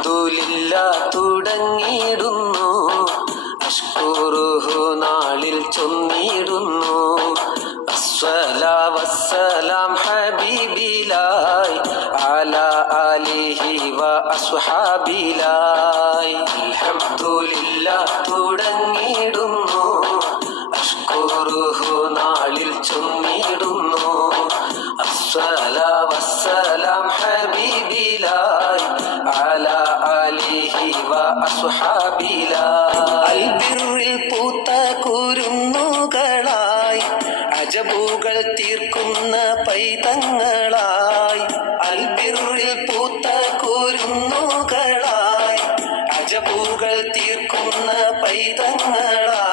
അൽഹംദുലില്ലാ തുടങ്ങിയിടുന്നു, അഷ്കുറുഹു നാളിൽ ചൊന്നിടുന്നു. അസ്സലാ വസ്സലാം ഹബീബിലായി അലാ ആലിഹി വ അസ്ഹാബിലായി. അൽഹംദുലില്ലാ തുടങ്ങിയിടുന്നു, അഷ്കുറുഹു നാളിൽ ചൊന്നിടുന്നു. അസ്സലാ വസ്സലാം ഹബീബിലായി അലാ ആലിഹി വ അസ്ഹാബിലായി. അൽബിറിൽ പൂത്ത കുരുന്നുകളായി, അജബുകൾ തീർക്കുന്ന പൈതങ്ങളായി. അൽബിറിൽ പൂത്ത കുരുന്നുകളായി, അജബുകൾ തീർക്കുന്ന പൈതങ്ങളായി.